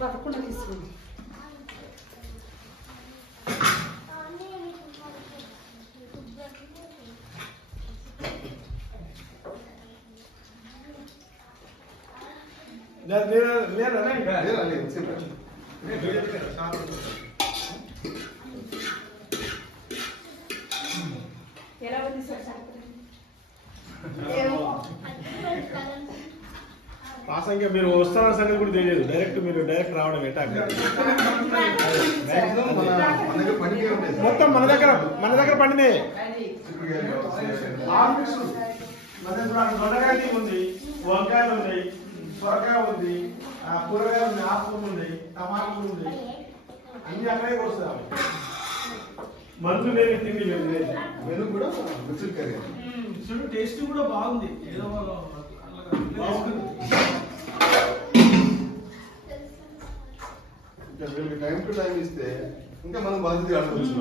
పదకొండు తీసుకుంది. ఎలా ఉంది సార్? ఆ సంఖ్య మీరు వస్తారన్న సంగతి కూడా తెలియదు. డైరెక్ట్ రావడం ఎట్టా మొత్తం మన దగ్గర పండినే దొండకాయ ఉంది, వంకాయలు ఉన్నాయి, సొరకాయ ఉంది, కూరగాయలు ఉన్నాయి, ఆకుకూరలు ఉన్నాయి, టమాటాలు ఉంది, అన్ని అక్కడే వస్తాయి. మందు లేని తిండి మెను కూడా టేస్ట్ కూడా బాగుంది. ఏదో టైం టు టైం ఇస్తే ఇంకా మనం బాధ్యత ఆడుకోవచ్చు.